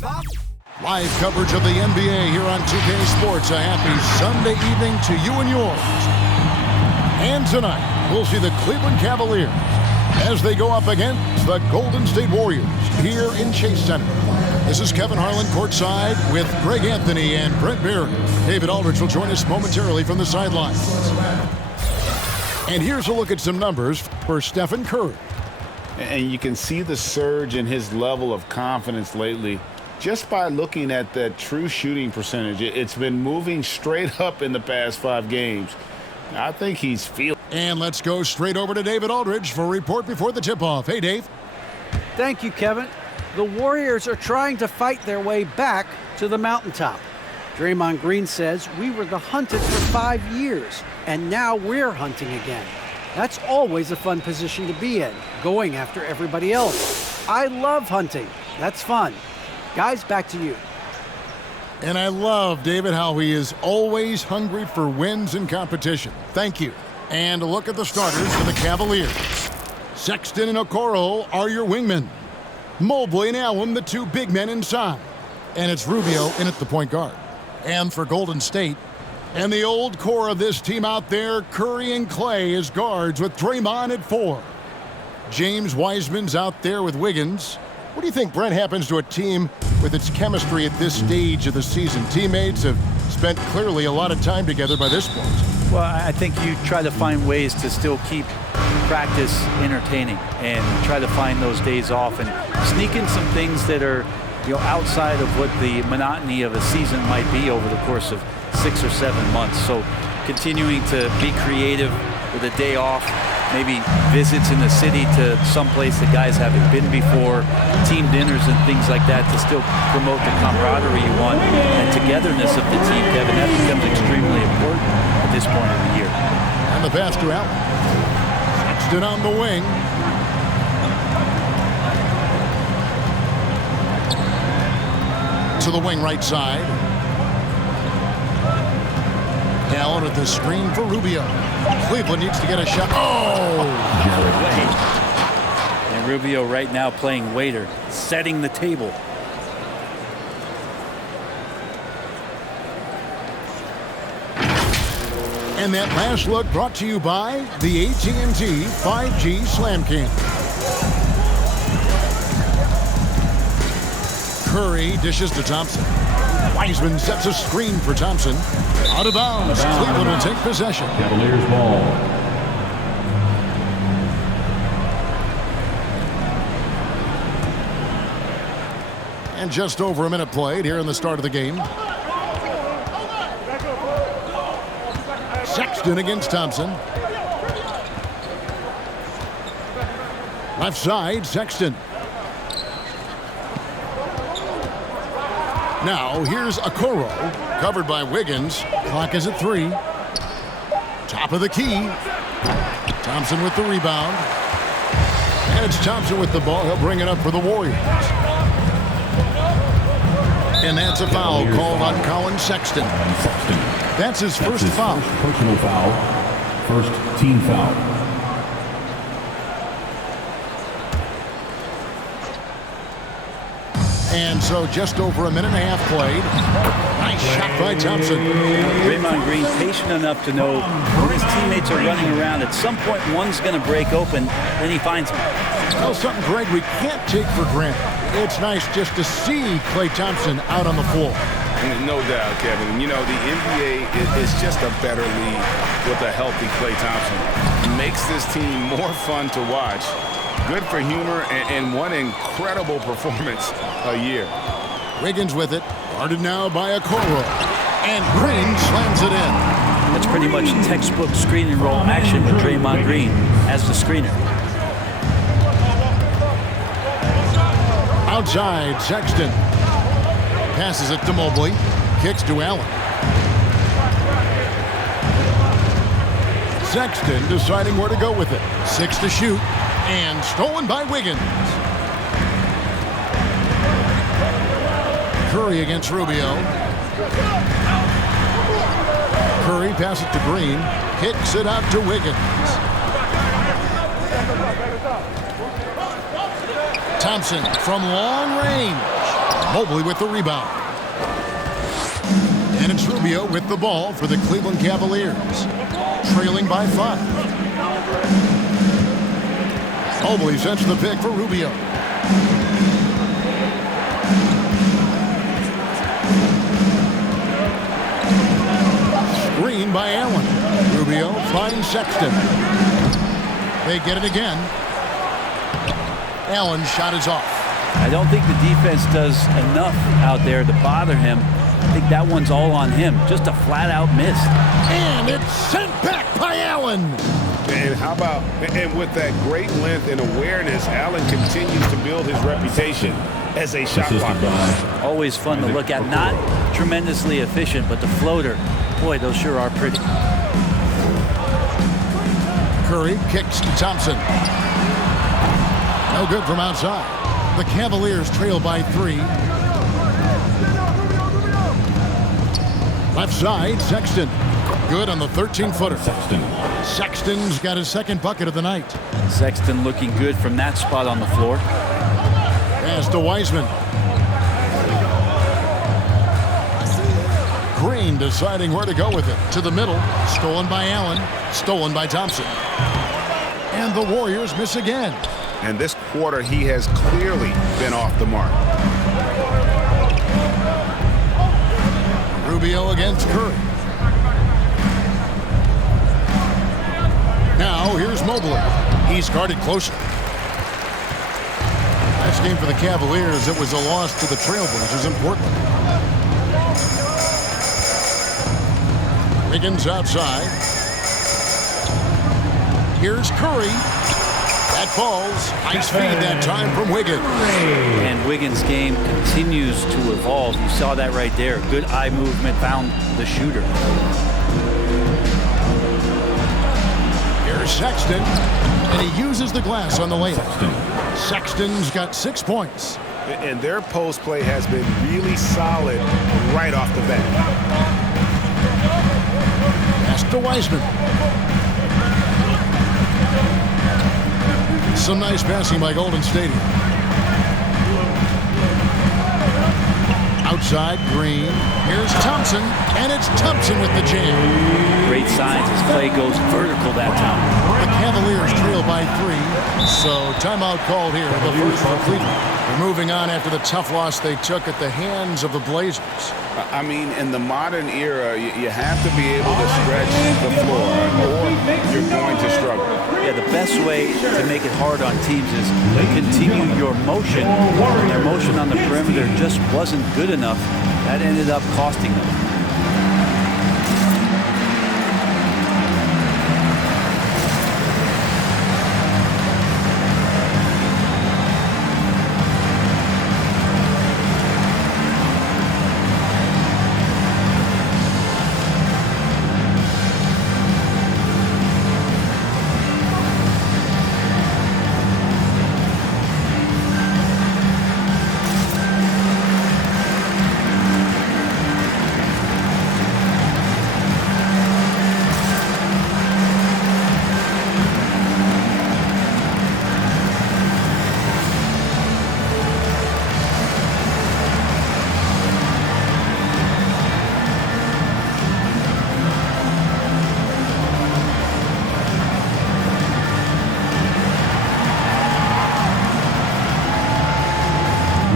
Live coverage of the NBA here on 2K Sports. A happy Sunday evening to you and yours. And tonight, we'll see the Cleveland Cavaliers as they go up against the Golden State Warriors here in Chase Center. This is Kevin Harlan courtside with Greg Anthony and Brent Barry. David Aldridge will join us momentarily from the sidelines. And here's a look at some numbers for Stephen Curry. And you can see the surge in his level of confidence lately just by looking at that true shooting percentage. It's been moving straight up in the past 5 games. I think he's feeling. And let's go straight over to David Aldridge for a report before the tip-off. Hey, Dave. Thank you, Kevin. The Warriors are trying to fight their way back to the mountaintop. Draymond Green says we were the hunted for 5 years, and now we're hunting again. That's always a fun position to be in, going after everybody else. I love hunting. That's fun. Guys, back to you. And I love, David, how he is always hungry for wins and competition. Thank you. And a look at the starters for the Cavaliers. Sexton and Okoro are your wingmen. Mobley and Allen, the 2 big men inside. And it's Rubio in at the point guard. And for Golden State, and the old core of this team out there, Curry and Clay as guards with Draymond at 4. James Wiseman's out there with Wiggins. What do you think, Brent, happens to a team with its chemistry at this stage of the season? Teammates have spent clearly a lot of time together by this point. Well, I think you try to find ways to still keep practice entertaining and try to find those days off and sneak in some things that are, outside of what the monotony of a season might be over the course of 6 or 7 months. So continuing to be creative with a day off, maybe visits in the city to someplace that guys haven't been before, team dinners and things like that to still promote the camaraderie you want and togetherness of the team, Kevin. That becomes extremely important at this point of the year. And the pass to Allen. Sexton on the wing. To the wing right side. Allen at the screen for Rubio. Cleveland needs to get a shot. Oh! And Rubio right now playing waiter, setting the table. And that last look brought to you by the AT&T 5G Slam Can. Curry dishes to Thompson. Wiseman sets a screen for Thompson. Out of bounds. Cleveland will take possession. Cavaliers ball. And just over a minute played here in the start of the game. Sexton against Thompson. Left side, Sexton. Now, here's Okoro, covered by Wiggins. Clock is at 3. Top of the key. Thompson with the rebound. And it's Thompson with the ball. He'll bring it up for the Warriors. And that's a foul called on Colin Sexton. That's his first foul. Personal foul. First team foul. And so just over a minute and a half played. Nice shot by Thompson. Draymond Green patient enough to know when his teammates are running around, at some point one's going to break open, then he finds him. Well, something, Greg, we can't take for granted. It's nice just to see Klay Thompson out on the floor. No doubt, Kevin. The NBA is just a better league with a healthy Klay Thompson. It makes this team more fun to watch. Good for humor and one incredible performance a year. Wiggins with it. Guarded now by Okoro. And Green slams it in. That's pretty much textbook screen and roll action with Draymond Green as the screener. Outside, Sexton. Passes it to Mobley. Kicks to Allen. Sexton deciding where to go with it. 6 to shoot. And stolen by Wiggins. Curry against Rubio. Curry passes it to Green. Kicks it out to Wiggins. Thompson from long range. Mobley with the rebound. And it's Rubio with the ball for the Cleveland Cavaliers, trailing by 5. Mobley sets the pick for Rubio. Screen by Allen. Rubio finds Sexton. They get it again. Allen's shot is off. I don't think the defense does enough out there to bother him. I think that one's all on him. Just a flat-out miss. And it's sent back by Allen. And how about, and with that great length and awareness, Allen continues to build his reputation as a shot blocker. Always fun to look at. Not tremendously efficient, but the floater, boy, those sure are pretty. Curry kicks to Thompson. No good from outside. The Cavaliers trail by 3. Left side, Sexton. Good on the 13-footer. Sexton's got his second bucket of the night. Sexton looking good from that spot on the floor. Pass to Wiseman. Green deciding where to go with it. To the middle. Stolen by Allen. Stolen by Thompson. And the Warriors miss again. And this quarter, he has clearly been off the mark. Rubio against Curry. Now here's Mobley. He's guarded closer. Last game for the Cavaliers, it was a loss to the Trailblazers in Portland. Wiggins outside. Here's Curry. That falls. Nice feed that time from Wiggins. And Wiggins' game continues to evolve. You saw that right there. Good eye movement, found the shooter. Here's Sexton, and he uses the glass on the layup. Sexton's got 6 points. And their post play has been really solid right off the bat. Pass to Wiseman. Some nice passing by Golden State. Outside, Green. Here's Thompson, and it's Thompson with the jam. Great signs as play goes vertical that time. The Cavaliers trail by 3, so timeout called here, the first for Cleveland. They're moving on after the tough loss they took at the hands of the Blazers. I mean, in the modern era, you have to be able to stretch the floor, or you're going to struggle. Yeah, the best way to make it hard on teams is to continue your motion. Their motion on the perimeter just wasn't good enough. That ended up costing them.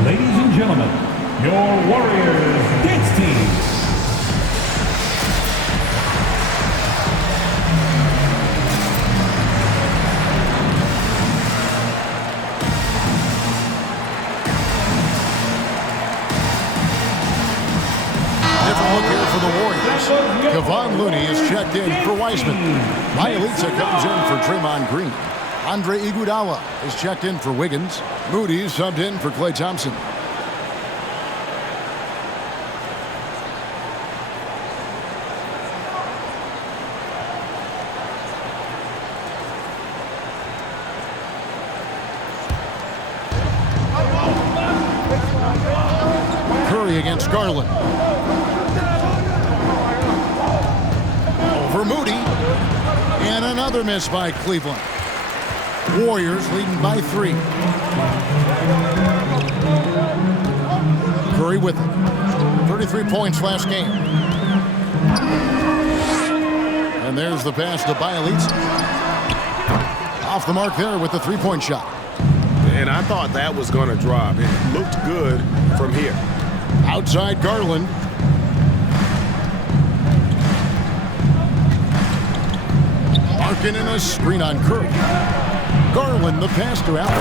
Ladies and gentlemen, your Warriors dance team. Different look here for the Warriors. Kevon Looney is checked in for Wiseman. Bielitsa comes in for Draymond Green. Andre Iguodala is checked in for Wiggins. Moody subbed in for Klay Thompson. Curry against Garland. Over Moody. And another miss by Cleveland. Warriors leading by 3. with it. 33 points last game. And there's the pass to Bielitz. Off the mark there with the three-point shot. And I thought that was going to drop. It looked good from here. Outside Garland. Marking in a screen on Curry. Garland the pass to Allen.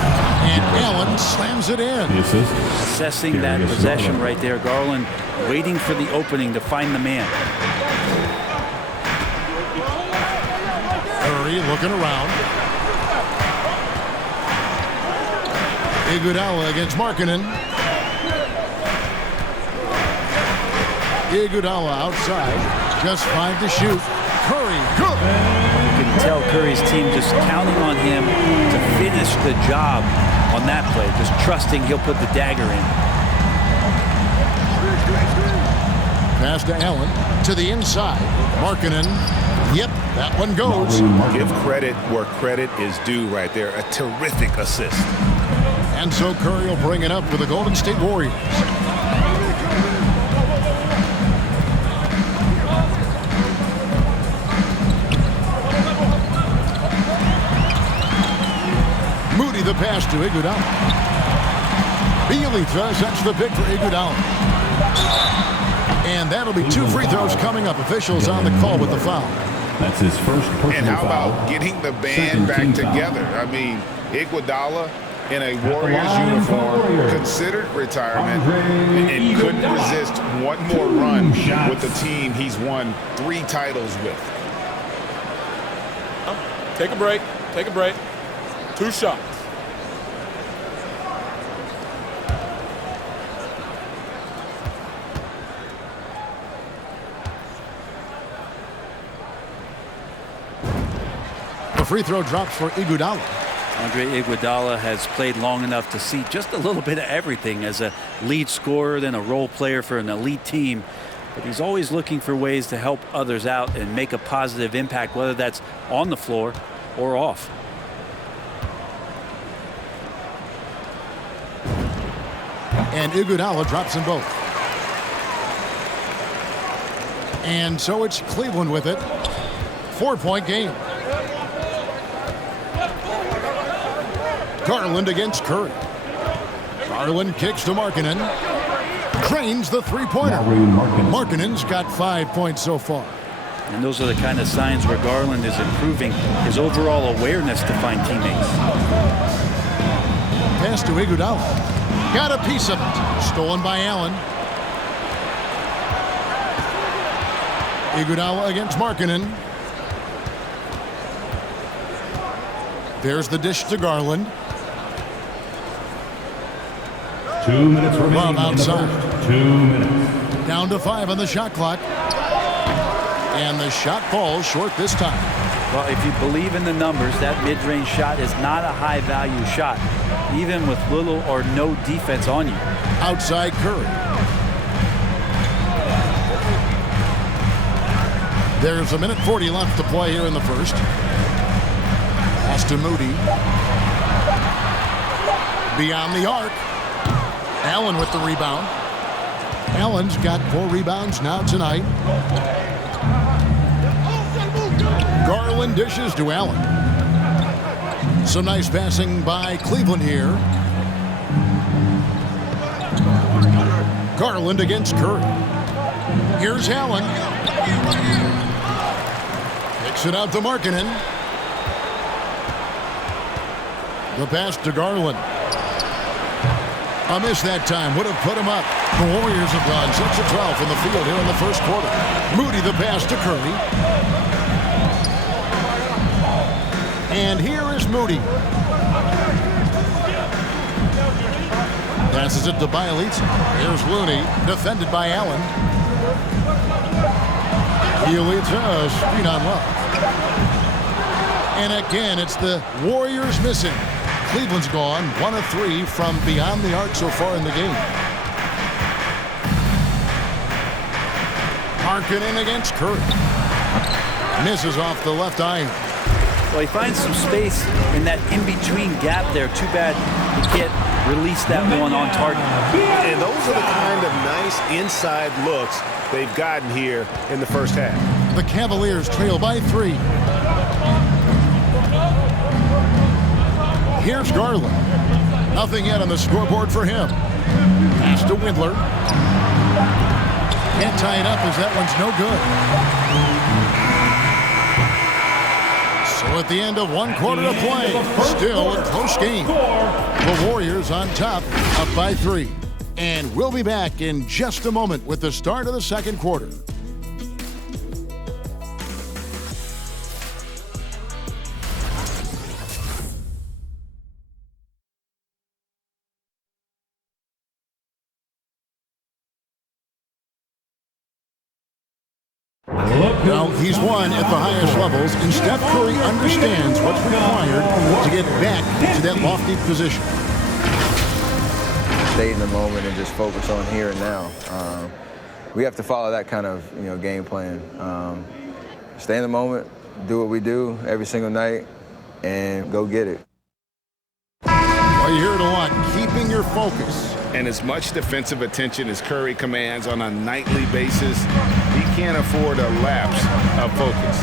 And Allen slams it in. Assessing that possession right there. Garland waiting for the opening to find the man. Curry looking around. Iguodala against Markkanen. Iguodala outside. Just 5 to shoot. Curry, good. You can tell Curry's team just counting on him to finish the job on that play. Just trusting he'll put the dagger in. Pass to Allen. To the inside. Markkanen. Yep, that one goes. Give credit where credit is due right there. A terrific assist. And so Curry will bring it up for the Golden State Warriors. Moody the pass to Iguodala. Bielitsa sets the pick for Iguodala. And that'll be 2 free throws coming up. Officials on the call with the foul. That's his first personal And how foul. about getting the band back together? I mean, Iguodala in a Warriors uniform, considered retirement, and couldn't resist one more run with the team he's won 3 titles with. Take a break. Take a break. 2 shots. The free throw drops for Iguodala. Andre Iguodala has played long enough to see just a little bit of everything as a lead scorer, then a role player for an elite team. But he's always looking for ways to help others out and make a positive impact, whether that's on the floor or off. And Iguodala drops them both. And so it's Cleveland with it. 4-point game. Garland against Curry. Garland kicks to Markkanen. Drains the three-pointer. Markkanen's got 5 points so far. And those are the kind of signs where Garland is improving his overall awareness to find teammates. Pass to Iguodala. Got a piece of it. Stolen by Allen. Iguodala against Markkanen. There's the dish to Garland. 2 minutes remaining. Love outside. 2 minutes. Down to 5 on the shot clock. And the shot falls short this time. Well, if you believe in the numbers, that mid-range shot is not a high-value shot, even with little or no defense on you. Outside Curry. There's 1:40 left to play here in the first. Pass to Moody. Beyond the arc. Allen with the rebound. Allen's got 4 rebounds now tonight. Garland dishes to Allen. Some nice passing by Cleveland here. Garland against Curry. Here's Allen. Kicks it out to Markkanen. The pass to Garland. A miss that time would have put him up. The Warriors have gone 6 of 12 from the field here in the first quarter. Moody the pass to Curry. And here is Moody. Passes it to Bielitsa. Here's Looney, defended by Allen. Bielitsa, screen on Love. And again, it's the Warriors missing. Cleveland's gone 1 of 3 from beyond the arc so far in the game. Markkanen against Curry. Misses off the left iron. So he finds some space in that in-between gap there. Too bad he can't release that one on target. And those are the kind of nice inside looks they've gotten here in the first half. The Cavaliers trail by 3. Here's Garland. Nothing yet on the scoreboard for him. Pass to Windler. Can't tie it up as that one's no good. So at the end of 1 quarter to play, still a close game. The Warriors on top, up by 3. And we'll be back in just a moment with the start of the second quarter. Now, he's won at the highest levels, and Steph Curry understands what's required to get back to that lofty position. Stay in the moment and just focus on here and now. We have to follow that kind of game plan. Stay in the moment, do what we do every single night, and go get it. Well, you hear it a lot, keeping your focus. And as much defensive attention as Curry commands on a nightly basis, he can't afford a lapse of focus.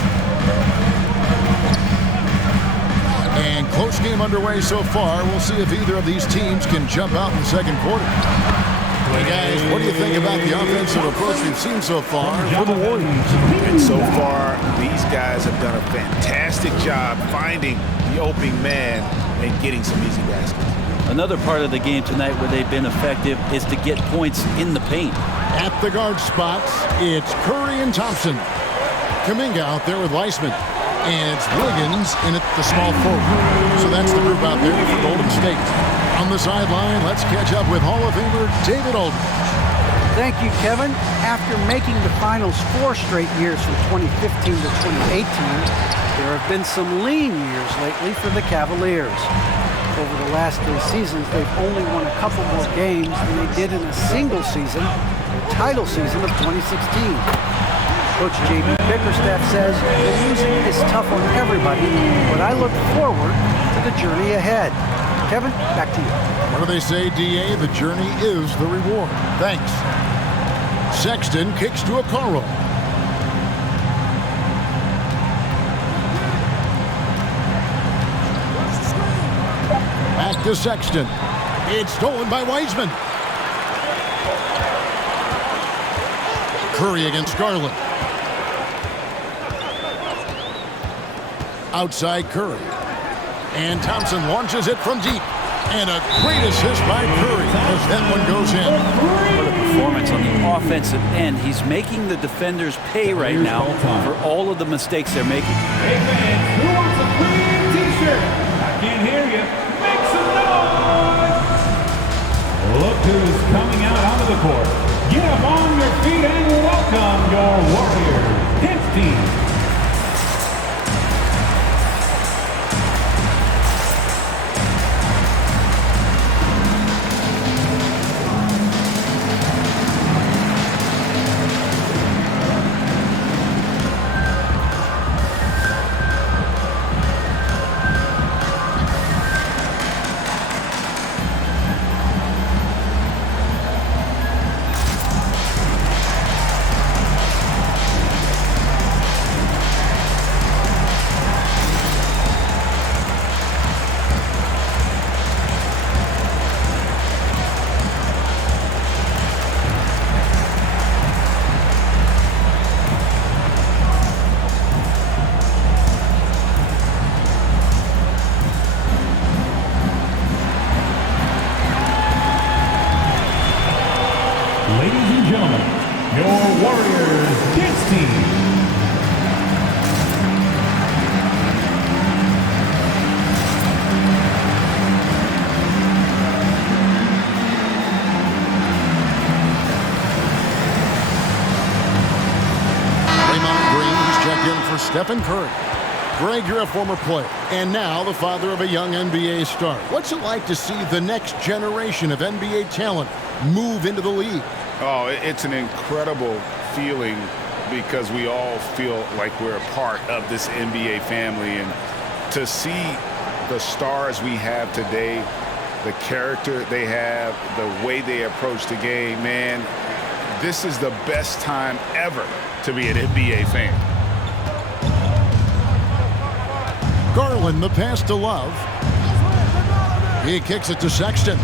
And close game underway so far. We'll see if either of these teams can jump out in the second quarter. Hey guys, what do you think about the offensive approach we've seen so far for the Warriors? And so far, these guys have done a fantastic job finding the opening man and getting some easy baskets. Another part of the game tonight where they've been effective is to get points in the paint. At the guard spots, it's Curry and Thompson. Kuminga out there with Weissman. And it's Wiggins in at the small forward. So that's the group out there for Golden State. On the sideline, let's catch up with Hall of Famer David Aldridge. Thank you, Kevin. After making the finals 4 straight years from 2015 to 2018, there have been some lean years lately for the Cavaliers. Over the last 3 seasons, they've only won a couple more games than they did in a single season, the title season of 2016. Coach J.B. Bickerstaff says the losing is tough on everybody, but I look forward to the journey ahead. Kevin, back to you. What do they say, D.A.? The journey is the reward. Thanks. Sexton kicks to Okoro. Back to Sexton. It's stolen by Weissman. Curry against Garland. Outside Curry. And Thompson launches it from deep. And a great assist by Curry as that one goes in. What a performance on the offensive end. He's making the defenders pay right now for all of the mistakes they're making. Hey fans, who wants a free t-shirt? I can't hear you. Make some noise! Look who's coming out onto the court. Get up on your feet and welcome your Warriors dance team. Stephen Curry. Greg, you're a former player, and now the father of a young NBA star. What's it like to see the next generation of NBA talent move into the league? Oh, it's an incredible feeling because we all feel like we're a part of this NBA family. And to see the stars we have today, the character they have, the way they approach the game, man, this is the best time ever to be an NBA fan. Garland, the pass to Love. He kicks it to Sexton.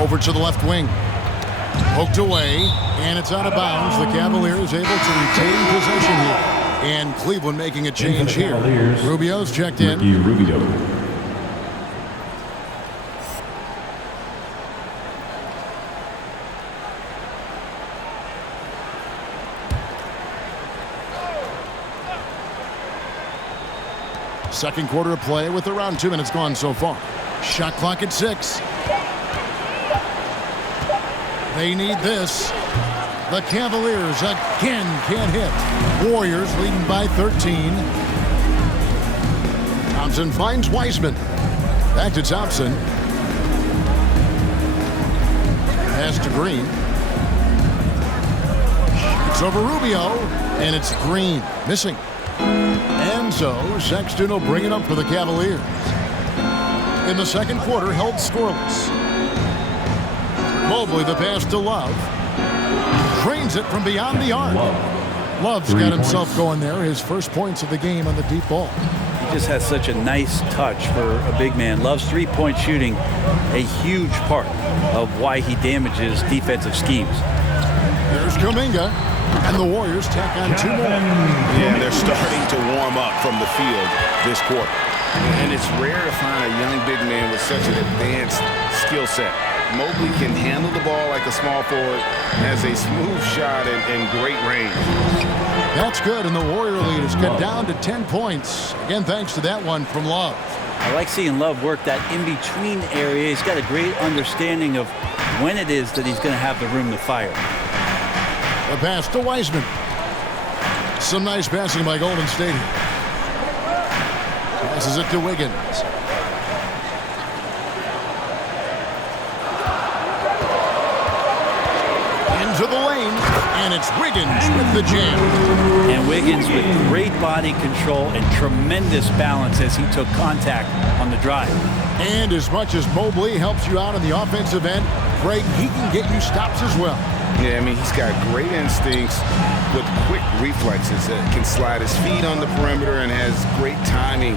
Over to the left wing. Poked away, and it's out of bounds. The Cavaliers able to retain possession here. And Cleveland making a change here. Rubio's checked in. Rubio. Second quarter of play with around 2 minutes gone so far. Shot clock at 6. They need this. The Cavaliers again can't hit. Warriors leading by 13. Thompson finds Wiseman. Back to Thompson. Pass to Green. It's over Rubio, and it's Green missing. And so Sexton will bring it up for the Cavaliers. In the second quarter, held scoreless. Mobley, the pass to Love. Drains it from beyond the arc. Love's got himself going there. His first points of the game on the deep ball. He just has such a nice touch for a big man. Love's three-point shooting, a huge part of why he damages defensive schemes. There's Kuminga, and the Warriors tack on 2 more. Yeah, they're starting to warm up from the field this quarter. And it's rare to find a young big man with such an advanced skill set. Mobley can handle the ball like a small forward, has a smooth shot and great range. That's good, and the Warrior lead is cut down to 10 points. Again, thanks to that one from Love. I like seeing Love work that in-between area. He's got a great understanding of when it is that he's going to have the room to fire. The pass to Wiseman. Some nice passing by Golden State. Passes it to Wiggins. Into the lane, and it's Wiggins with the jam. And Wiggins with great body control and tremendous balance as he took contact on the drive. And as much as Mobley helps you out on the offensive end, Greg, he can get you stops as well. Yeah, I mean, he's got great instincts with quick reflexes. Can slide his feet on the perimeter and has great timing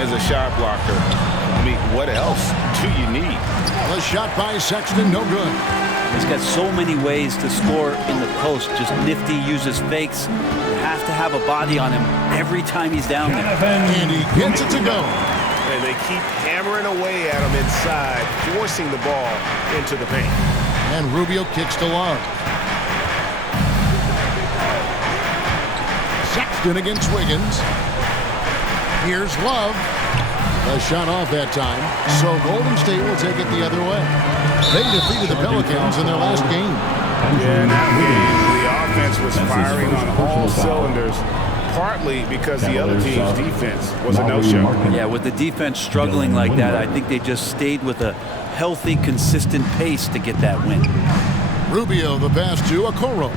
as a shot blocker. I mean, what else do you need? The shot by Sexton, no good. He's got so many ways to score in the post. Just nifty, uses fakes. You have to have a body on him every time he's down there. And he gets it to go. And they keep hammering away at him inside, forcing the ball into the paint. And Rubio kicks to Love. Sexton against Wiggins. Here's Love. A shot off that time. So Golden State will take it the other way. They defeated the Pelicans in their last game. Yeah, in that game, the offense was firing on all cylinders, partly because the other team's defense was a no-show. Yeah, with the defense struggling like that, I think they just stayed with a healthy, consistent pace to get that win. Rubio, the pass to Okoro.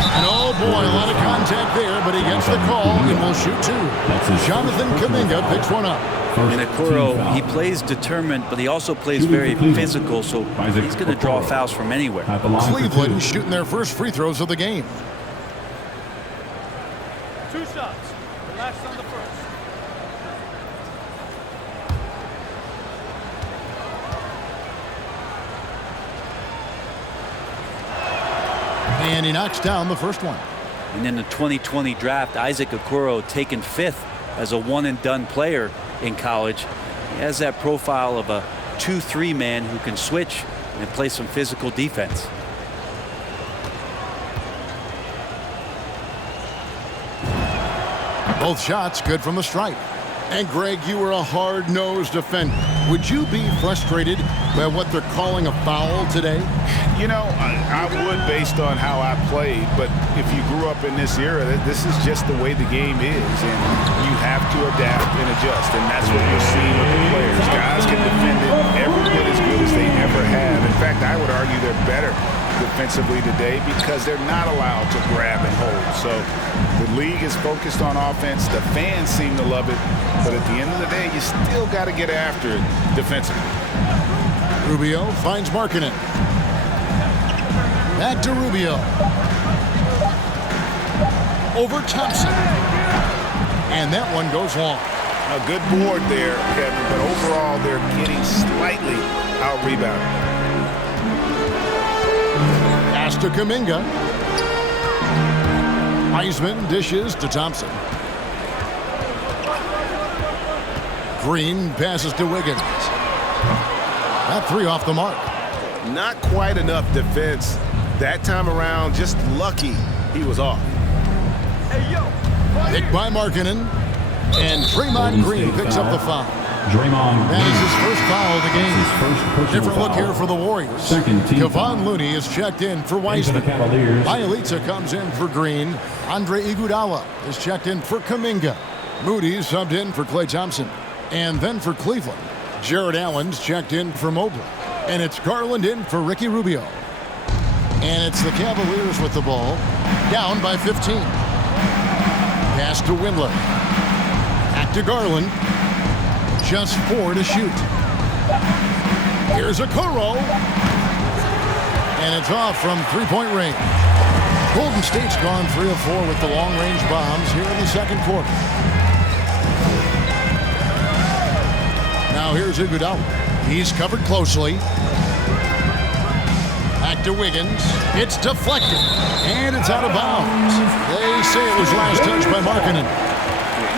And oh boy, a lot of contact there, but he gets the call and will shoot 2. Jonathan Kuminga picks one up. And Okoro, he plays determined, but he also plays very physical, so he's going to draw fouls from anywhere. Cleveland shooting their first free throws of the game. 2 shots. Last on the first. And he knocks down the first one. And in the 2020 draft, Isaac Okoro taken 5th as a one-and-done player in college. He has that profile of a 2-3 man who can switch and play some physical defense. Both shots good from the stripe. And Greg, you were a hard-nosed defender. Would you be frustrated by what they're calling a foul today? You know, I would based on how I played, but if you grew up in this era, this is just the way the game is, and you have to adapt and adjust, and that's what we're seeing with the players. Guys can defend it every bit as good as they ever have. In fact, I would argue they're better defensively today because they're not allowed to grab and hold. So the league is focused on offense. The fans seem to love it, but at the end of the day, you still got to get after it defensively. Rubio finds Markkanen. Back to Rubio. Over Thompson. And that one goes long. A good board there, Kevin, but overall they're getting slightly out-rebounded. Pass to Kuminga. Wiseman dishes to Thompson. Green passes to Wiggins. That three off the mark. Not quite enough defense. That time around, just lucky he was off. Picked by Markkanen. And Draymond Green picks up the foul. Draymond That Green. is his first foul of the game. His first personal Different look foul. here for the Warriors. Second team Kevon foul. Looney is checked in for Into Wiseman. the Cavaliers. Bielitsa comes in for Green. Andre Iguodala is checked in for Kuminga. Moody subbed in for Klay Thompson. And then for Cleveland, Jared Allen's checked in for Mobley. And it's Garland in for Ricky Rubio. And it's the Cavaliers with the ball, down by 15. Pass to Windler. Back to Garland. Just 4 to shoot. Here's a Okoro. And it's off from three-point range. Golden State's gone 3 of 4 with the long-range bombs here in the second quarter. Now here's Iguodala. He's covered closely. Back to Wiggins. It's deflected. And it's out of bounds. They say it was last touch by Markkanen.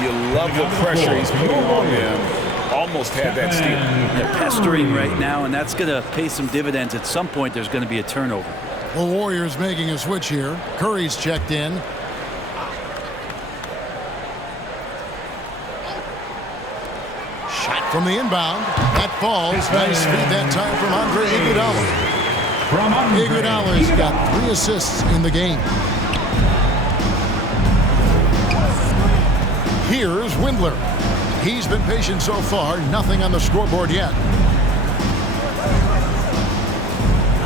You love the pressure he's putting on them. Almost had that steal. They're pestering right now, and that's going to pay some dividends. At some point, there's going to be a turnover. The Warriors making a switch here. Curry's checked in. Shot from the inbound. That falls. Nice feed that time from Andre Iguodala. Iguodala's got 3 assists in the game. Here's Windler. He's been patient so far. Nothing on the scoreboard yet.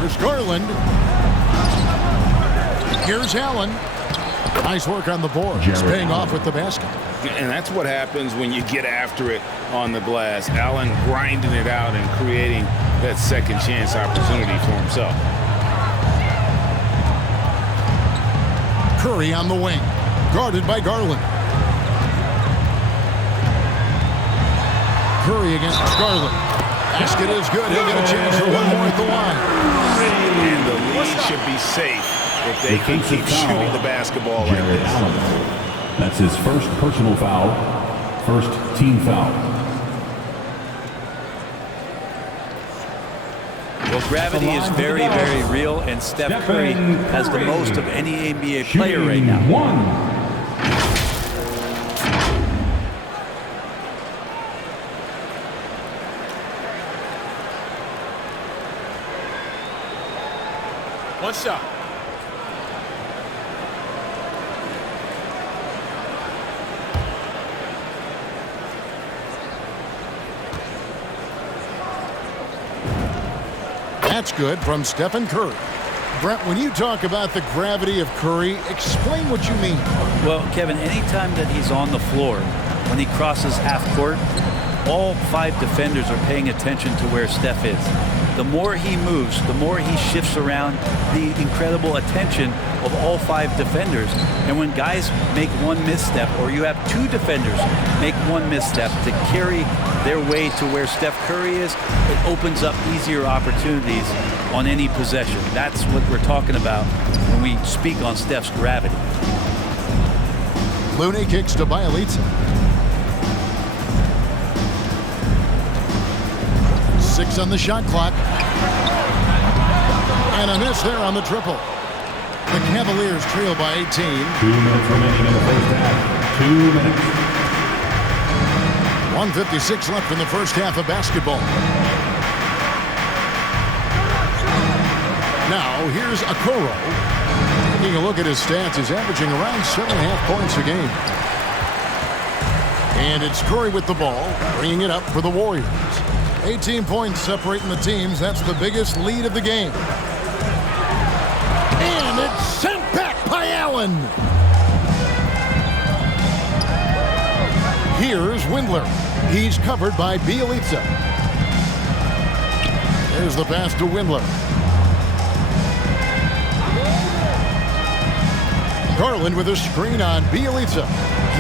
Here's Garland. Here's Allen. Nice work on the board. He's paying off with the basket. And that's what happens when you get after it on the glass. Allen grinding it out and creating that second chance opportunity for himself. Curry on the wing. Guarded by Garland. Curry against Garland. Basket is good. He'll get a chance for one more at the line. And the lead should be safe if they can keep shooting the basketball like this. That's his first personal foul. First team foul. Well, gravity is very, very real, and Steph Curry has the most of any NBA player right now. One shot. That's good from Stephen Curry. Brent, when you talk about the gravity of Curry, explain what you mean. Well, Kevin, anytime that he's on the floor, when he crosses half court, all 5 defenders are paying attention to where Steph is. The more he moves, the more he shifts around, the incredible attention of all 5 defenders. And when guys make one misstep, or you have 2 defenders make one misstep to carry their way to where Steph Curry is, it opens up easier opportunities on any possession. That's what we're talking about when we speak on Steph's gravity. Looney kicks to Bielitsa. 6 on the shot clock. And a miss there on the triple. The Cavaliers trail by 18. 2 minutes remaining in the first half. 2 minutes. 1:56 left in the first half of basketball. Now, here's Okoro. Taking a look at his stats, he's averaging around 7.5 points a game. And it's Curry with the ball, bringing it up for the Warriors. 18 points separating the teams. That's the biggest lead of the game. And it's sent back by Allen. Here's Windler. He's covered by Bjelica. There's the pass to Windler. Garland with a screen on Bjelica.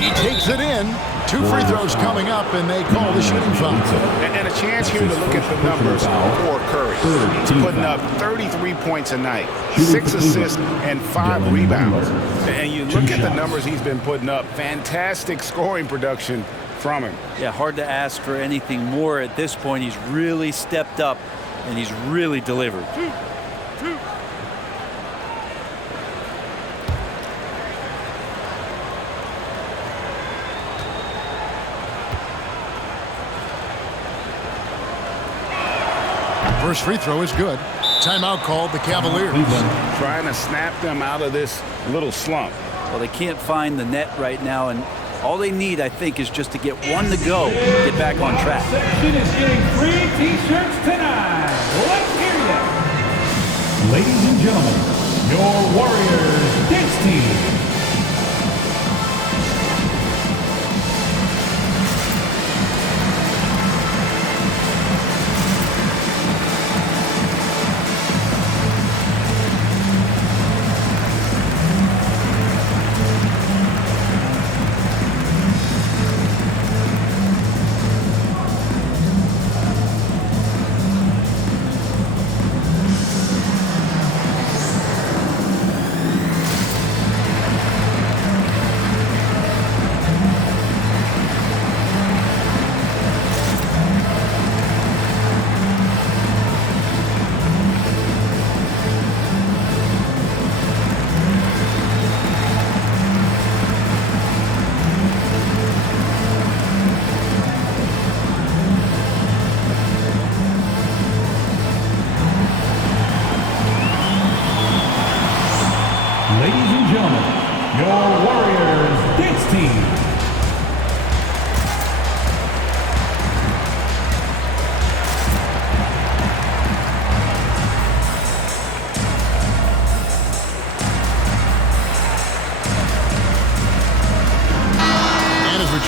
He takes it in. 2 free throws coming up, and they call the shooting foul. And a chance here to look at the numbers for Curry. He's putting up 33 points a night, 6 assists, and 5 rebounds. And you look at the numbers he's been putting up, fantastic scoring production from him. Yeah, hard to ask for anything more at this point. He's really stepped up, and he's really delivered. First free throw is good. Timeout called the Cavaliers. Trying to snap them out of this little slump. Well, they can't find the net right now, and all they need, I think, is just to get one to go, get back on track. Section is getting free T-shirts tonight. Let's hear you. Ladies and gentlemen, your Warriors dance team.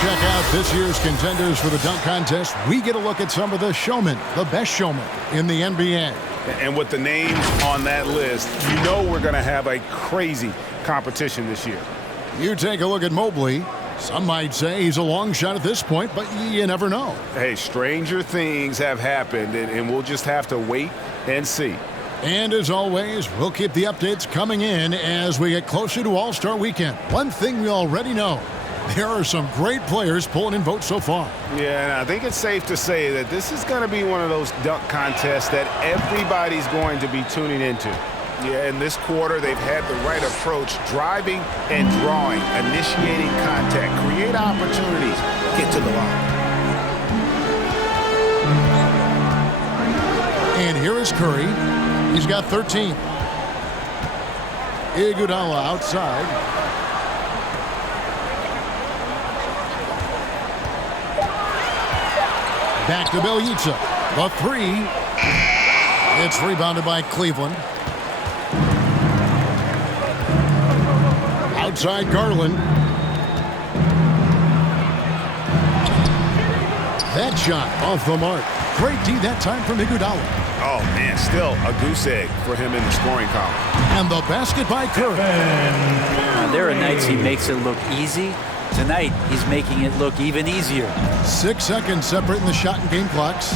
Check out this year's contenders for the dunk contest. We get a look at some of the showmen, the best showmen in the NBA. And with the names on that list, you know we're going to have a crazy competition this year. You take a look at Mobley. Some might say he's a long shot at this point, but you never know. Hey, stranger things have happened, and we'll just have to wait and see. And as always, we'll keep the updates coming in as we get closer to All-Star Weekend. One thing we already know, there are some great players pulling in votes so far. Yeah, and I think it's safe to say that this is going to be one of those dunk contests that everybody's going to be tuning into. Yeah, in this quarter, they've had the right approach, driving and drawing, initiating contact, create opportunities, get to the line. And here is Curry. He's got 13. Iguodala outside. Back to Bjelica. The three. It's rebounded by Cleveland. Outside Garland. That shot off the mark. Great D that time from Iguodala. Oh, man, still a goose egg for him in the scoring column. And the basket by Curry. There are nights he makes it look easy. Tonight, he's making it look even easier. 6 seconds separating the shot and game clocks.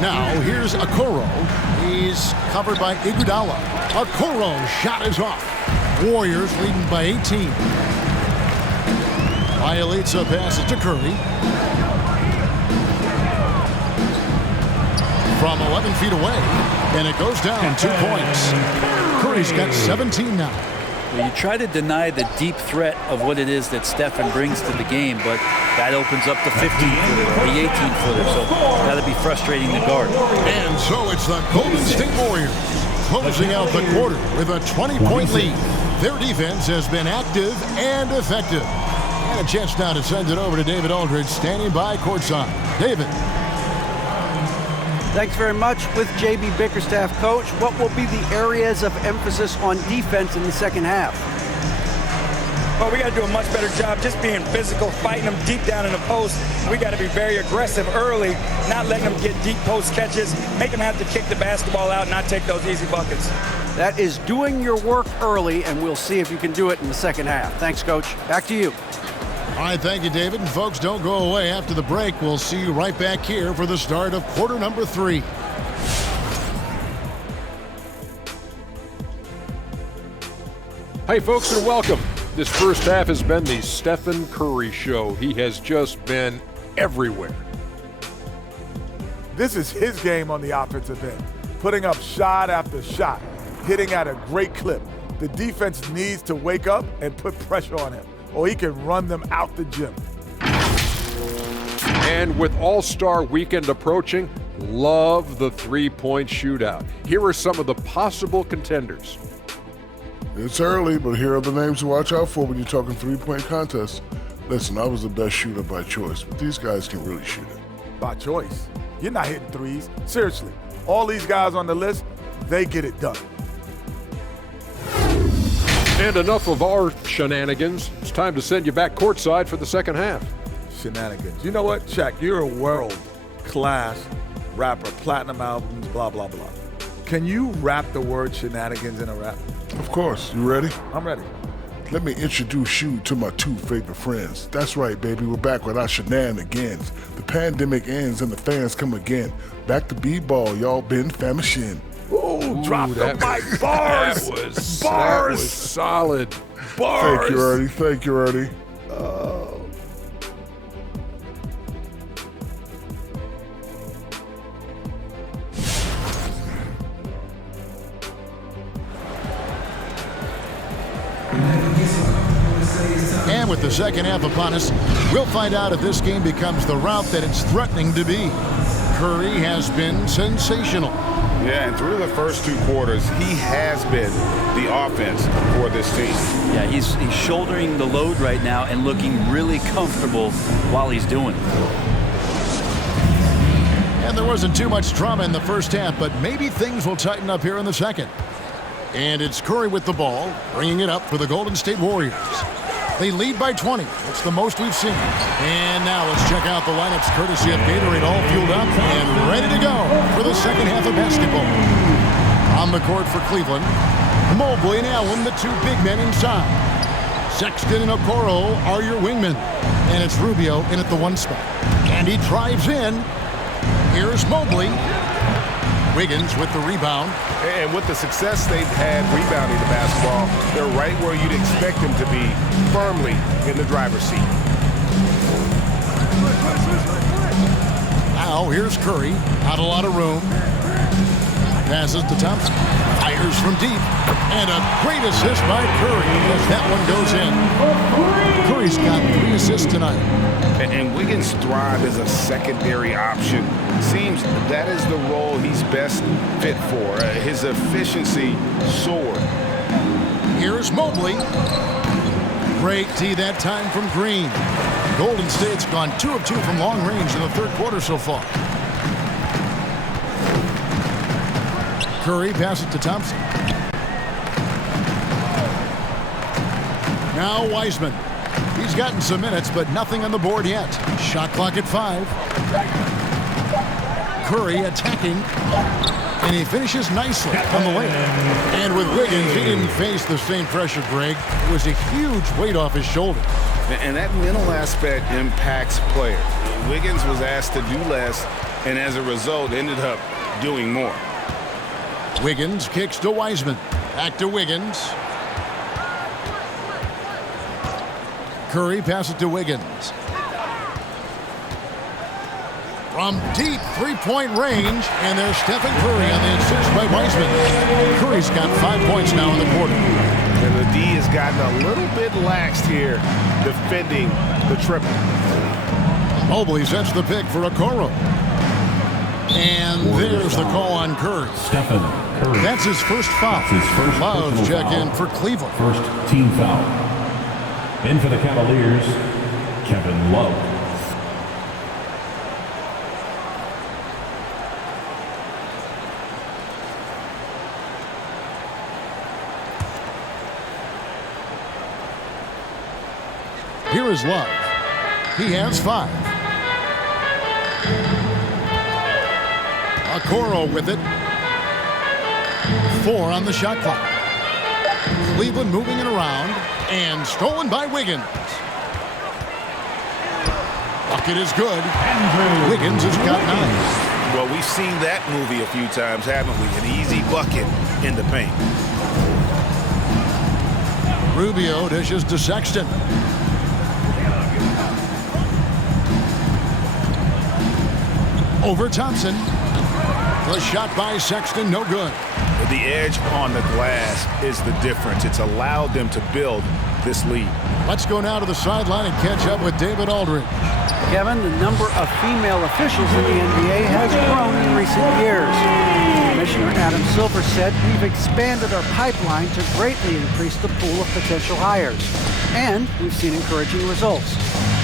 Now, here's Okoro. He's covered by Iguodala. Okoro's shot is off. Warriors leading by 18. Bjelica passes to Curry. From 11 feet away, and it goes down 2 points. Curry's got 17 now. You try to deny the deep threat of what it is that Stephen brings to the game, but that opens up the 15-footer or the 18-footer, so got to be frustrating the guard. And so it's the Golden State Warriors closing out the quarter with a 20-point lead. Their defense has been active and effective. And a chance now to send it over to David Aldridge, standing by courtside. David. Thanks very much. With J.B. Bickerstaff, Coach, what will be the areas of emphasis on defense in the second half? Well, we got to do a much better job just being physical, fighting them deep down in the post. We got to be very aggressive early, not letting them get deep post catches, make them have to kick the basketball out, not take those easy buckets. That is doing your work early, and we'll see if you can do it in the second half. Thanks, Coach. Back to you. All right, thank you, David. And folks, don't go away. After the break, we'll see you right back here for the start of quarter number 3. Hey, folks, and welcome. This first half has been the Stephen Curry show. He has just been everywhere. This is his game on the offensive end, putting up shot after shot, hitting at a great clip. The defense needs to wake up and put pressure on him, or he can run them out the gym. And with All-Star Weekend approaching, love the three-point shootout. Here are some of the possible contenders. It's early, but here are the names to watch out for when you're talking three-point contests. Listen, I was the best shooter by choice, but these guys can really shoot it. By choice? You're not hitting threes. Seriously, all these guys on the list, they get it done. And enough of our shenanigans. It's time to send you back courtside for the second half. Shenanigans. You know what, Shaq? You're a world-class rapper, platinum albums, blah, blah, blah. Can you rap the word shenanigans in a rap? Of course. You ready? I'm ready. Let me introduce you to my 2 favorite friends. That's right, baby. We're back with our shenanigans. The pandemic ends and the fans come again. Back to b-ball. Y'all been famishing. Ooh, drop the mic. Bars. That was solid. Bars. Thank you, Ernie. Thank you, Ernie. And with the second half upon us, we'll find out if this game becomes the route that it's threatening to be. Curry has been sensational. Yeah, and through the first 2 quarters, he has been the offense for this team. Yeah, he's shouldering the load right now and looking really comfortable while he's doing it. And there wasn't too much drama in the first half, but maybe things will tighten up here in the second. And it's Curry with the ball, bringing it up for the Golden State Warriors. They lead by 20. It's the most we've seen. And now let's check out the lineups courtesy of Gatorade, all fueled up and ready to go for the second half of basketball. On the court for Cleveland, Mobley and Allen, the 2 big men inside. Sexton and Okoro are your wingmen. And it's Rubio in at the 1 spot. And he drives in. Here's Mobley. Wiggins with the rebound. And with the success they've had rebounding the basketball, they're right where you'd expect them to be, firmly in the driver's seat. Now here's Curry, not a lot of room. Passes to Thompson, fires from deep, and a great assist by Curry as that one goes in. Curry's got 3 assists tonight. And Wiggins thrived as a secondary option. Seems that is the role he's best fit for. His efficiency soared. Here's Mobley. Great D that time from Green. Golden State's gone 2 of 2 from long range in the 3rd quarter so far. Curry passes to Thompson. Now Wiseman. He's gotten some minutes, but nothing on the board yet. Shot clock at 5. Curry attacking, and he finishes nicely on the layup. And with Wiggins, he didn't face the same pressure, Greg. It was a huge weight off his shoulder. And that mental aspect impacts players. Wiggins was asked to do less, and as a result, ended up doing more. Wiggins kicks to Wiseman. Back to Wiggins. Curry passes to Wiggins. From deep 3-point range, and there's Stephen Curry on the assist by Wiseman. Curry's got 5 points now in the quarter. And the D has gotten a little bit laxed here defending the triple. Mobley sets the pick for Okoro. And there's the call on Curry. Stephen Curry. That's his first foul. That's his first Love check foul. in for Cleveland. First team foul. In for the Cavaliers, Kevin Love. Here is Love. He has 5. Okoro with it. 4 on the shot clock. Cleveland moving it around and stolen by Wiggins. Bucket is good. Wiggins has got 9. Well, we've seen that movie a few times, haven't we? An easy bucket in the paint. Rubio dishes to Sexton. Over Thompson. The shot by Sexton, no good. The edge on the glass is the difference. It's allowed them to build this lead. Let's go now to the sideline and catch up with David Aldridge. Kevin, the number of female officials in the NBA has grown in recent years. Commissioner Adam Silver said we've expanded our pipeline to greatly increase the pool of potential hires. And we've seen encouraging results.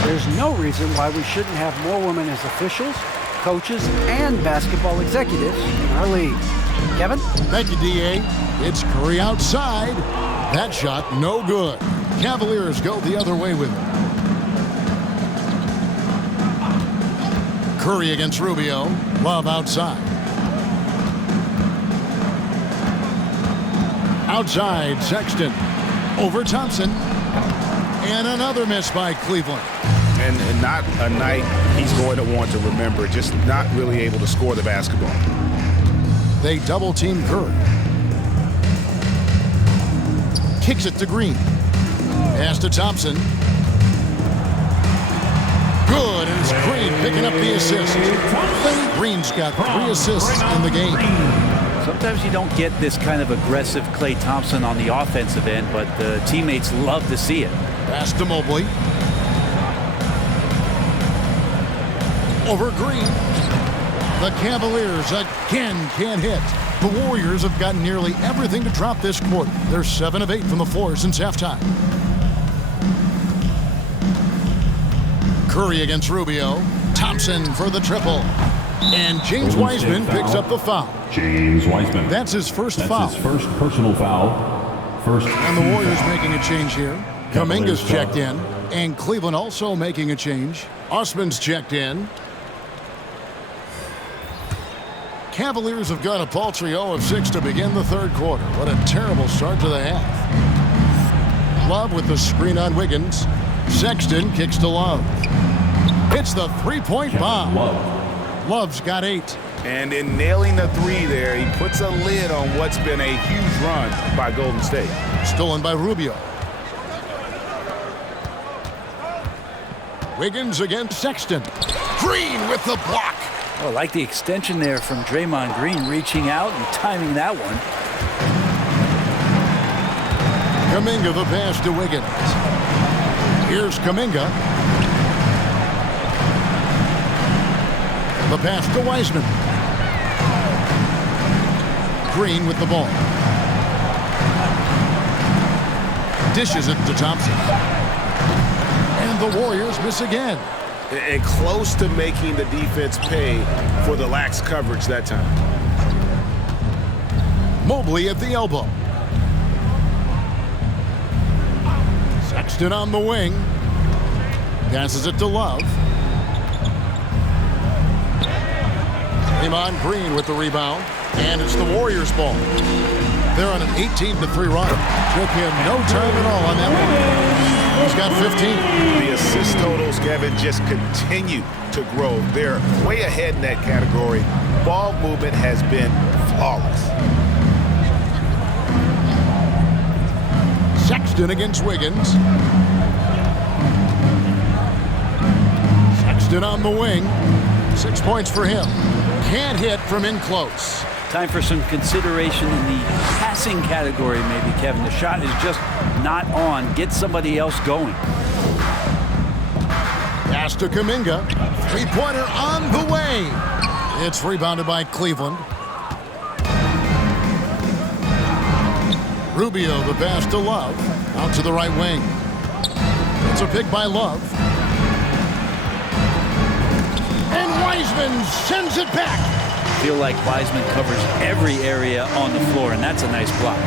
There's no reason why we shouldn't have more women as officials, coaches, and basketball executives in our league. Kevin? Thank you, D.A. It's Curry outside. That shot, no good. Cavaliers go the other way with it. Curry against Rubio. Love outside. Outside, Sexton. Over Thompson. And another miss by Cleveland. And not a night he's going to want to remember. Just not really able to score the basketball. They double-team Curry. Kicks it to Green. Pass to Thompson. Good, and it's Green picking up the assist. Green's got 3 assists in the game. Sometimes you don't get this kind of aggressive Klay Thompson on the offensive end, but the teammates love to see it. Pass to Mobley. Over Green. The Cavaliers again can't hit. The Warriors have gotten nearly everything to drop this quarter. They're 7 of 8 from the floor since halftime. Curry against Rubio. Thompson for the triple. And James Wiseman picks up the foul. James Wiseman. That's his first foul. That's his first personal foul. First. And the Warriors making a change here. Kuminga's checked in. And Cleveland also making a change. Osman's checked in. Cavaliers have got a paltry 0 of 6 to begin the third quarter. What a terrible start to the half. Love with the screen on Wiggins. Sexton kicks to Love. It's the three-point bomb. Love's got 8. And in nailing the 3 there, he puts a lid on what's been a huge run by Golden State. Stolen by Rubio. Wiggins against Sexton. Green with the block. Oh, I like the extension there from Draymond Green, reaching out and timing that one. Kuminga the pass to Wiggins. Here's Kuminga. The pass to Wiseman. Green with the ball. Dishes it to Thompson. And the Warriors miss again. And close to making the defense pay for the lax coverage that time. Mobley at the elbow. Sexton on the wing. Passes it to Love. Draymond Green with the rebound. And it's the Warriors' ball. They're on an 18-3 run. Took him no time at all on that one. He's got 15. The assist totals, Kevin, just continue to grow. They're way ahead in that category. Ball movement has been flawless. Sexton against Wiggins. Sexton on the wing. 6 points for him. Can't hit from in close. Time for some consideration in the passing category, maybe, Kevin. The shot is just not on. Get somebody else going. Pass to Kuminga. Three-pointer on the way. It's rebounded by Cleveland. Rubio, the pass to Love. Out to the right wing. It's a pick by Love. And Wiseman sends it back. I feel like Wiseman covers every area on the floor, and that's a nice block.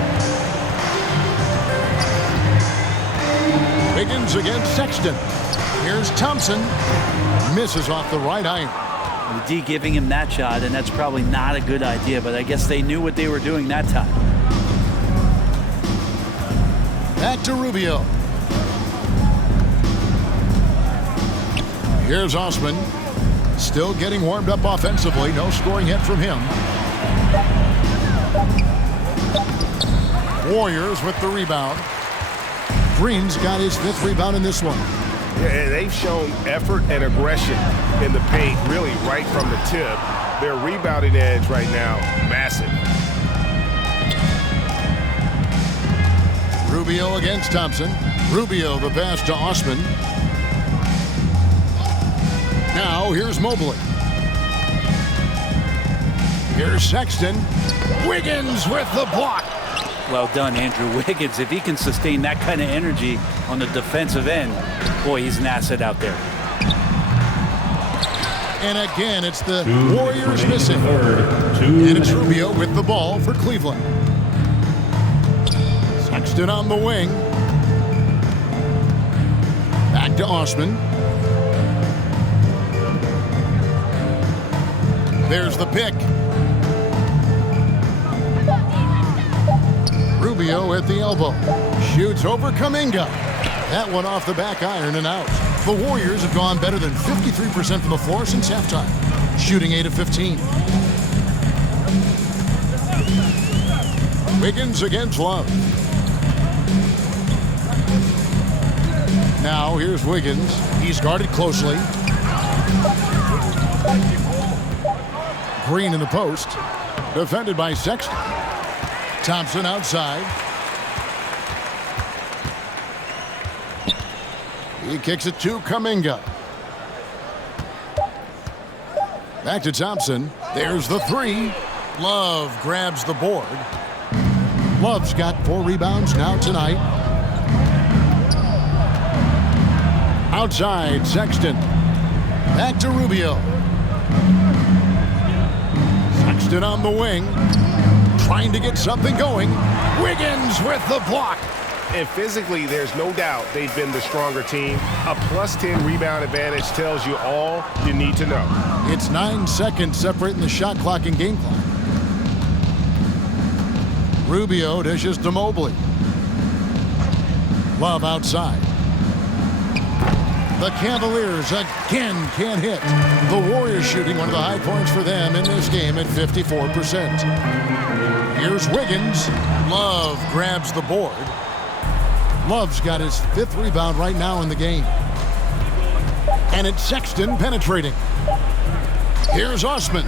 Wiggins against Sexton. Here's Thompson. Misses off the right iron. The D giving him that shot, and that's probably not a good idea, but I guess they knew what they were doing that time. Back to Rubio. Here's Osman. Still getting warmed up offensively. No scoring hit from him. Warriors with the rebound. Green's got his 5th rebound in this one. Yeah, they've shown effort and aggression in the paint, really right from the tip. Their rebounding edge right now, massive. Rubio against Thompson. Rubio the pass to Osman. Now here's Mobley. Here's Sexton. Wiggins with the block. Well done, Andrew Wiggins. If he can sustain that kind of energy on the defensive end, boy, he's an asset out there. And again, it's the Warriors missing. And it's Rubio with the ball for Cleveland. Sexton on the wing. Back to Osman. There's the pick. Rubio at the elbow. Shoots over Kuminga. That one off the back iron and out. The Warriors have gone better than 53% from the floor since halftime. Shooting 8 of 15. Wiggins against Love. Now here's Wiggins. He's guarded closely. Green in the post. Defended by Sexton. Thompson outside. He kicks it to Kuminga. Back to Thompson. There's the 3. Love grabs the board. Love's got 4 rebounds now tonight. Outside, Sexton. Back to Rubio. Sexton on the wing. Trying to get something going. Wiggins with the block. And physically, there's no doubt they've been the stronger team. A +10 rebound advantage tells you all you need to know. It's 9 seconds separating the shot clock and game clock. Rubio dishes to Mobley. Love outside. The Cavaliers again can't hit. The Warriors shooting one of the high points for them in this game at 54%. Here's Wiggins. Love grabs the board. Love's got his 5th rebound right now in the game. And it's Sexton penetrating. Here's Osman.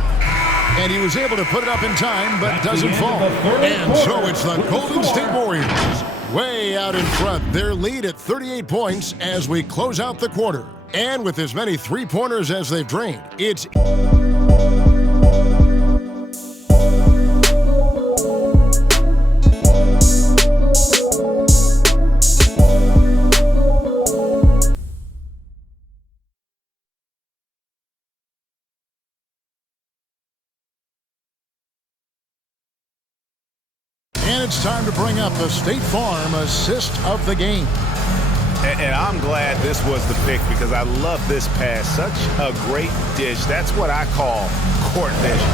And he was able to put it up in time, but doesn't fall. And so it's the Golden State Warriors way out in front. Their lead at 38 points as we close out the quarter. And with as many 3-pointers as they've drained, it's... And it's time to bring up the State Farm assist of the game. And I'm glad this was the pick because I love this pass. Such a great dish. That's what I call court vision.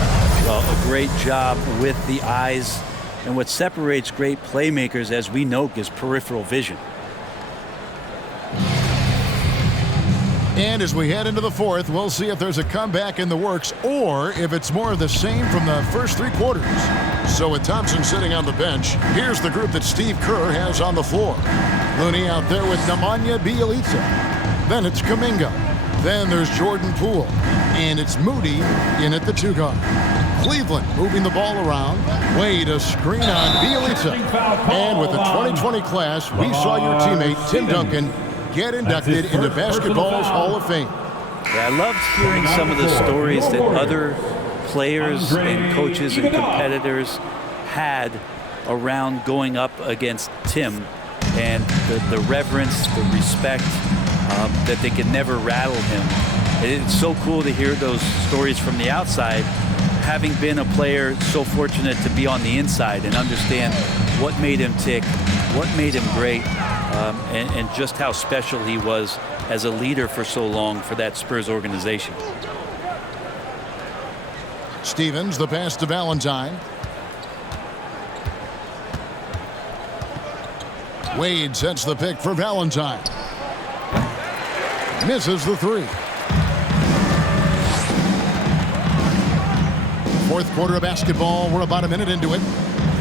Well, a great job with the eyes. And what separates great playmakers, as we know, is peripheral vision. And as we head into the 4th, we'll see if there's a comeback in the works or if it's more of the same from the first 3 quarters. So with Thompson sitting on the bench, here's the group that Steve Kerr has on the floor. Looney out there with Nemanja Bjelica. Then it's Kuminga. Then there's Jordan Poole, and it's Moody in at the 2 guard. Cleveland moving the ball around. Wade a screen on Bielitsa. And with the 2020 class, we saw your teammate Tim Duncan get inducted into basketball's Hall of Fame. Yeah, I loved hearing some of the stories that other players and coaches and competitors had around going up against Tim, and the reverence, the respect, that they could never rattle him. It's so cool to hear those stories from the outside, having been a player so fortunate to be on the inside and understand what made him tick, what made him great, and just how special he was as a leader for so long for that Spurs organization. Stevens, the pass to Valentine. Wade sets the pick for Valentine. Misses the 3. Fourth quarter of basketball. We're about a minute into it.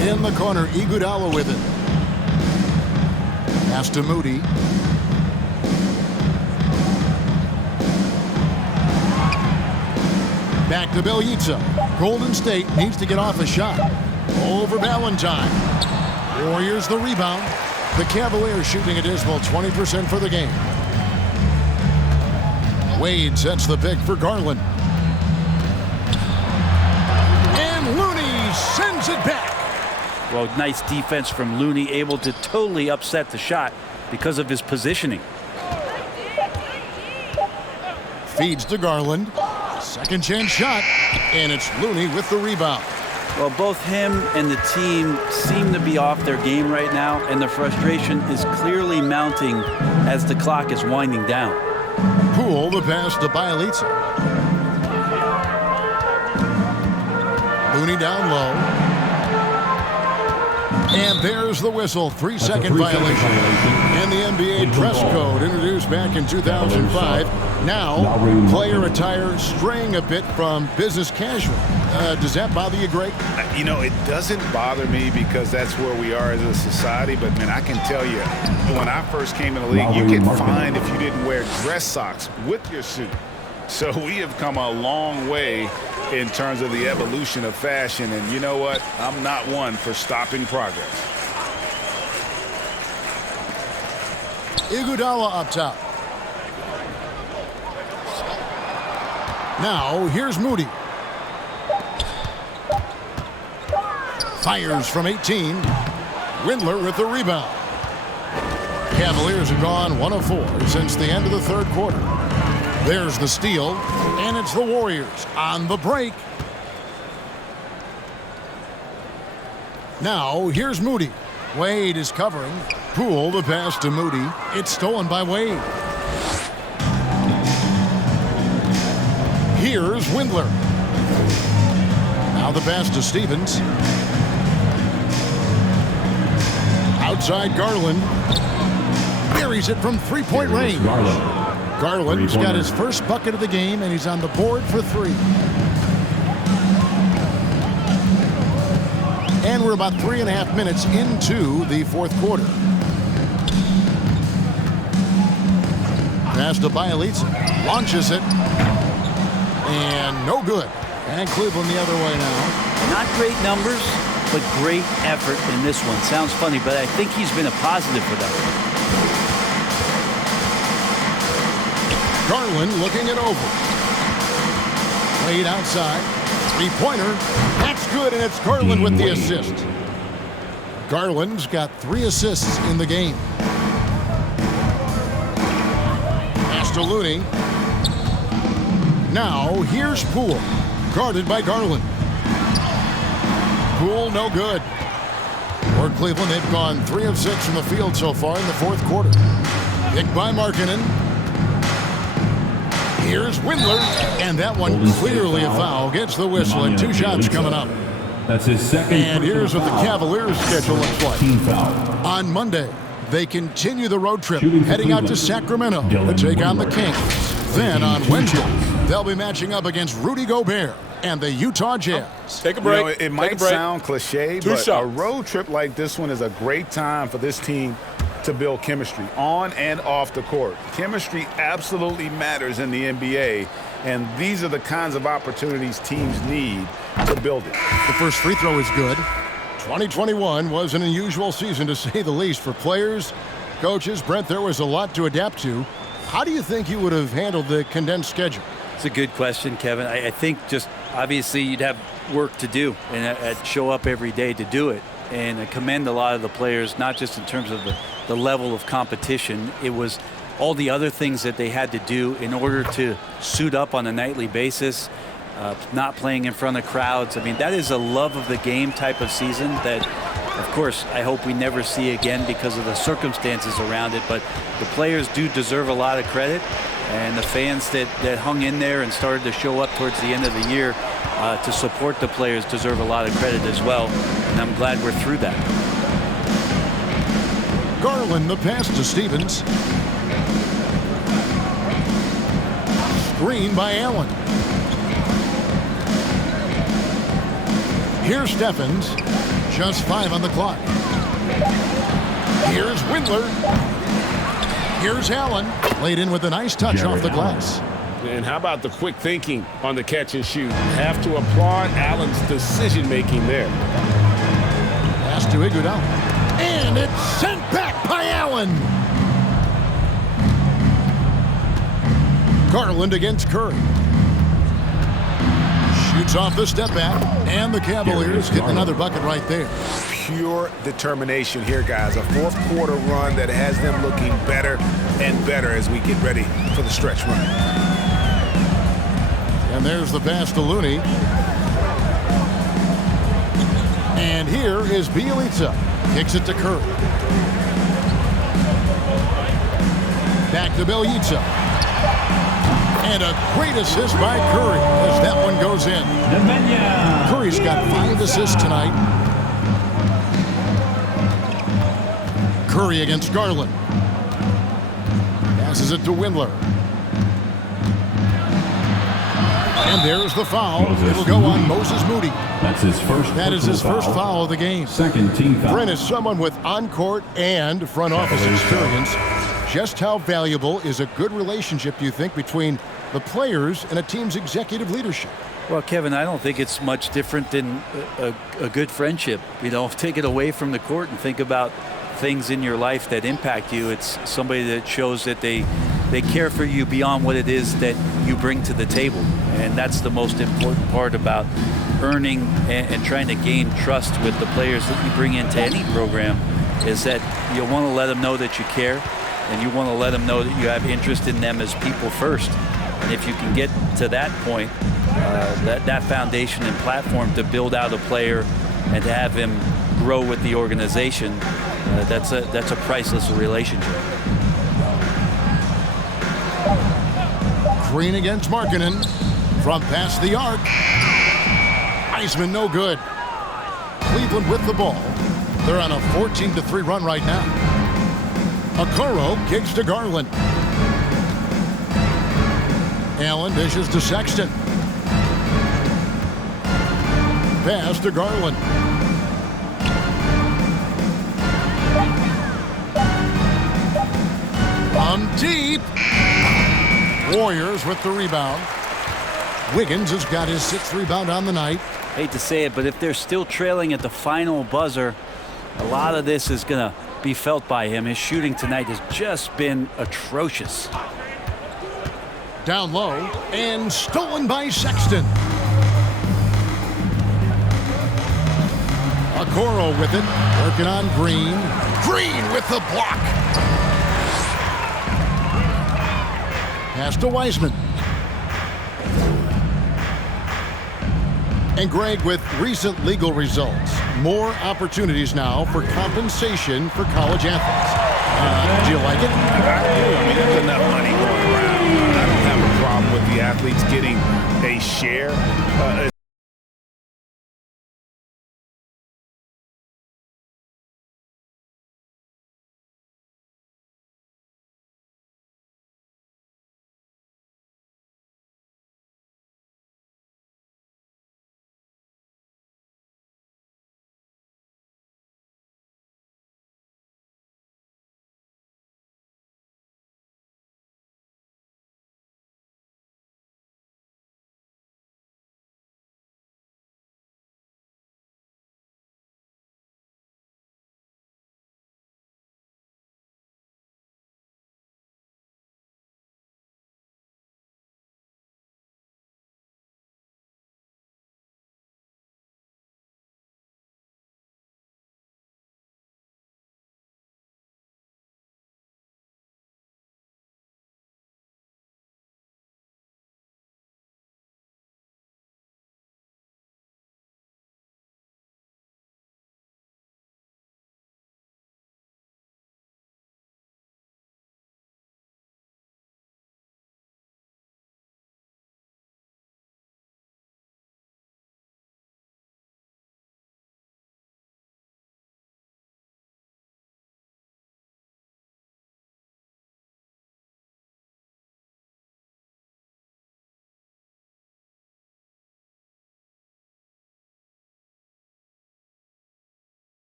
In the corner, Iguodala with it. Pass to Moody. Back to Bielitsa. Golden State needs to get off a shot. Over Valentine. Warriors the rebound. The Cavaliers shooting a dismal 20% for the game. Wade sets the pick for Garland. And Looney sends it back. Well, nice defense from Looney, able to totally upset the shot because of his positioning. Feeds to Garland. Second chance shot. And it's Looney with the rebound. Well, both him and the team seem to be off their game right now, and the frustration is clearly mounting as the clock is winding down. Poole the pass to Bielitsa. Looney down low. And there's the whistle. 3-second violation. And the NBA dress code introduced back in 2005. Now, player attire straying a bit from business casual. Does that bother you, Greg? You know, it doesn't bother me because that's where we are as a society. But, man, I can tell you, when I first came in the league, you get fined if you didn't wear dress socks with your suit. So we have come a long way in terms of the evolution of fashion. And you know what? I'm not one for stopping progress. Iguodala up top. Now, here's Moody. Fires from 18. Windler with the rebound. Cavaliers have gone 1 of 4 since the end of the third quarter. There's the steal, and it's the Warriors on the break. Now, here's Moody. Wade is covering. Poole the pass to Moody. It's stolen by Wade. Here's Windler. Now the pass to Stevens. Outside Garland. Buries it from three-point range. Garland's got his first bucket of the game, and he's on the board for 3. And we're about 3.5 minutes into the fourth quarter. Pass to Bielitsa. Launches it. And no good. And Cleveland the other way now. Not great numbers, but great effort in this one. Sounds funny, but I think he's been a positive for them. Garland looking it over. Wade outside. Three-pointer. That's good, and it's Garland with the assist. Garland's got 3 assists in the game. Pass to Looney. Now, here's Poole. Guarded by Garland. Poole, no good. For Cleveland, they've gone 3 of 6 from the field so far in the fourth quarter. Picked by Markkanen. Here's Windler, and that one clearly a foul. Gets the whistle, and 2 shots coming up. That's his second. And here's what the Cavaliers' schedule looks like. Team foul. On Monday, they continue the road trip, heading out to Sacramento to take on the Kings. Then on Wednesday, they'll be matching up against Rudy Gobert and the Utah Jazz. Take a break. You know, it might sound cliche, but a road trip like this one is a great time for this team to build chemistry on and off the court. Chemistry absolutely matters in the NBA, and these are the kinds of opportunities teams need to build it. The first free throw is good. 2021 was an unusual season, to say the least, for players, coaches. Brent, there was a lot to adapt to. How do you think you would have handled the condensed schedule? It's a good question, Kevin. I think just obviously you'd have work to do and show up every day to do it. And I commend a lot of the players, not just in terms of the level of competition. It was all the other things that they had to do in order to suit up on a nightly basis, not playing in front of crowds. I mean, that is a love of the game type of season that, of course, I hope we never see again because of the circumstances around it. But the players do deserve a lot of credit. And the fans that hung in there and started to show up towards the end of the year to support the players deserve a lot of credit as well. And I'm glad we're through that. Garland, the pass to Stevens. Screen by Allen. Here's Steffens. Just 5 on the clock. Here's Windler. Here's Allen. Laid in with a nice touch off the glass. And how about the quick thinking on the catch and shoot? Have to applaud Allen's decision-making there. Pass to Iguodala. And it's sent back by Allen. Garland against Curry. Shoots off the step back. And the Cavaliers get another bucket right there. Pure determination here, guys. A fourth quarter run that has them looking better and better as we get ready for the stretch run. And there's the pass to Looney. And here is Bielitsa. Kicks it to Curry. Back to Bielitsa. And a great assist by Curry as that one goes in. Curry's got 5 assists tonight. Curry against Garland. Passes it to Windler. And there's the foul. It'll go on Moses Moody. That's his first. That is his first foul of the game. Second team foul. Brent is someone with on-court and front office experience. Just how valuable is a good relationship, do you think, between the players and a team's executive leadership? Well, Kevin, I don't think it's much different than a good friendship. You know, take it away from the court and think about things in your life that impact you. It's somebody that shows that they care for you beyond what it is that you bring to the table. And that's the most important part about earning and trying to gain trust with the players that you bring into any program, is that you want to let them know that you care, and you want to let them know that you have interest in them as people first. And if you can get to that point, that foundation and platform to build out a player and to have him grow with the organization, that's a priceless relationship. Green against Markkanen. From past the arc. Heisman no good. Cleveland with the ball. They're on a 14-3 run right now. Okoro kicks to Garland. Allen dishes to Sexton. Pass to Garland. On deep. Warriors with the rebound. Wiggins has got his 6th rebound on the night. Hate to say it, but if they're still trailing at the final buzzer, a lot of this is going to be felt by him. His shooting tonight has just been atrocious. Down low and stolen by Sexton. Okoro with it, working on Green. Green with the block. Pass to Wiseman. And Greg, with recent legal results, more opportunities now for compensation for college athletes. Do you like it? I do. I mean, there's enough money going around. I don't have a problem with the athletes getting a share,